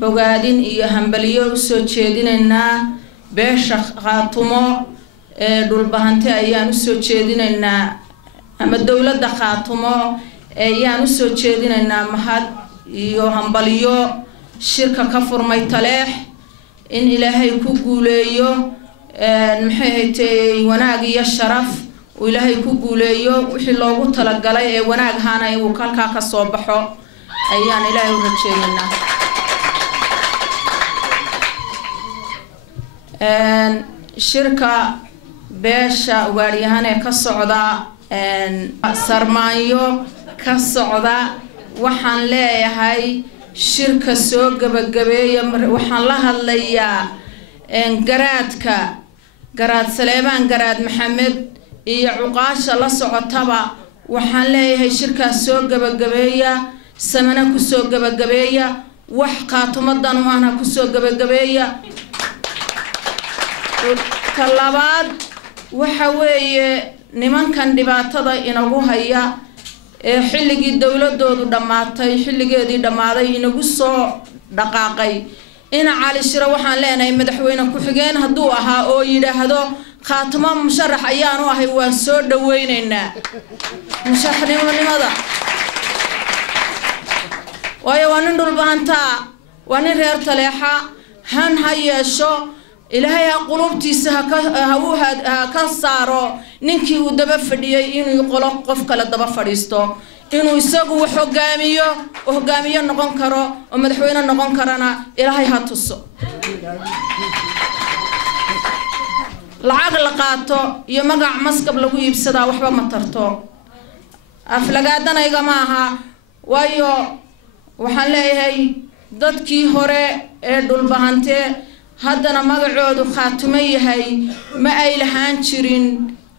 bogaadin iyo hambaliyo u soo jeedinaynaa beesha Khaatumo dhulbahante ayaan u soo jeedinaynaa ama dawladda Khaatumo ayaan u soo jeedinaynaa mahad iyo hambaliyo shirka ka furmay Taleex in Ilaahay ku guuleeyo maxay haytay wanaag iyo sharaf oo Ilaahay ku guuleeyo wixii loogu talagalay ee wanaag ahaana uu kalka ka soo baxo ayaan Ilaahay u rajaynaynaa shirka beesha waariyahane ka socda sarmaanyo ka socda waxaan leeyahay shirka soo gabagabeeya waxaan la hadlayaa garaad Saleemaan garaad Maxamed iyo cuqaasha la socotaba waxaan leeyahay shirka soo gabagabeeya samana ku soo gabagabeeya wax Khaatumadan waana ku soo gabagabeeya talabaad waxa weeye nimankan dhibaatada inagu haya xilligii dawladoodu dhamaatay xilligeedii dhamaaday inagu soo dhaqaaqay ina Cali Shire waxaan leenahay madaxweyne ku xigeen haduu ahaa oo yiraahdo Khaatumo musharax ayaan u ahay waan soo dhaweynaynaa musharaxnimada waayo waan dhulbahanta waan reer Taleexa han hayeesho Ilaahay qulubtiisa ha ka saaro ninkii uu daba fadhiyay inuu qof kale daba fadhiisto inuu isagu hogaamiyo noqon karo oo madaxweyne noqon karana Ilaahay ha tuso lacag la qaato iyo magac maskab lagu iibsada waxba ma tarto aflagaadanayga maaha waayo waxaan leeyahay dadkii hore ee dhulbahante haddana magacoodu Khaatumo yahay ma ay lahaan jirin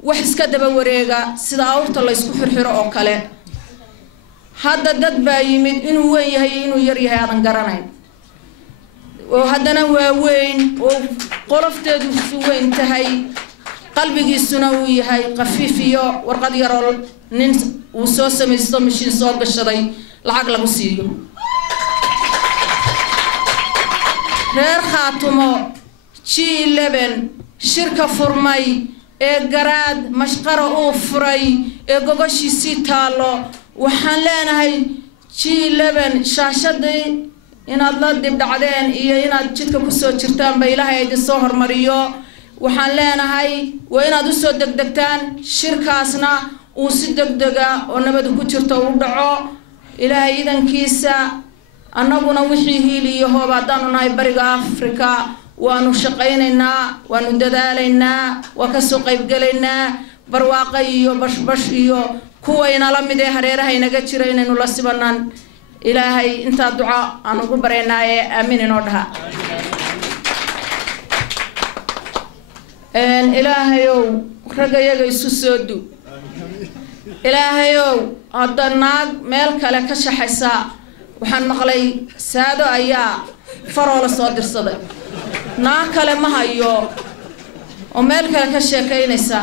wax iska daba wareega sida awrta la isku xirxiro oo kale hadda dad baa yimid inuu weyn yahay inuu yar yahay aan garanayn oo haddana waa weyn oo qolofteedu si weyn tahay qalbigiisuna uu yahay qafiif iyo warqad yar oo nin uu soo samaysto mishiin soo gashaday lacag lagu siiyo reer Khaatumo G11 shirka furmay ee garaad mashqara uu furay ee gogoshiisii taalo waxaan leenahay G11 shaashadii inaad la dib dhacdeen iyo inaad jidka ku soo jirtaan ba Ilaahay idin soo hormariyo waxaan leenahay waa inaad u soo degdegtaan shirkaasna uu si degdega oo nabad ku jirto u dhaco Ilaahay idankiisa annaguna wixii hiiliyo hoobaadanu nahay bariga Afrika waanu shaqaynaynaa waanu dadaalaynaa waa ka soo qayb galaynaa barwaaqo iyo bashbash iyo kuwayna la mid ee hareeraha inaga jira inaynu la sibanaan Ilaahay inta duca aan ugu bareynaaye aamin inoo dhaha Ilaahayow ragayaga isu soo du Ilaahayow hadda naag meel kale ka shaxaysa waxaan maqlay saado ayaa faroola soo dirsaday naa kale ma hayo oo meel kale ka sheekaynaysa